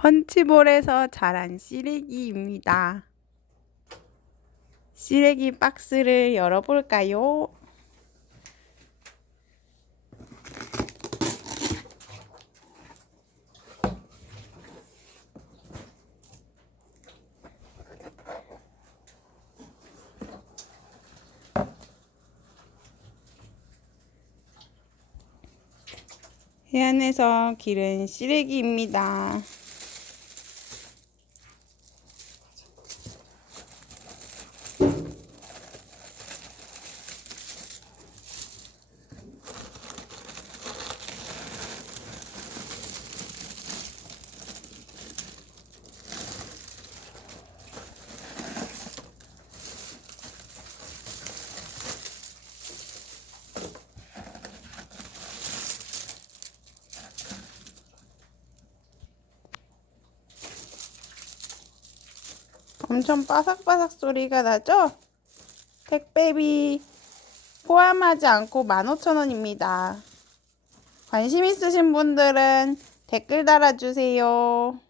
펀치볼에서 자란 시래기입니다. 시래기 박스를 열어볼까요? 해안에서 기른 시래기입니다. 엄청 바삭바삭 소리가 나죠? 택배비 포함하지 않고 15,000원입니다. 관심 있으신 분들은 댓글 달아주세요.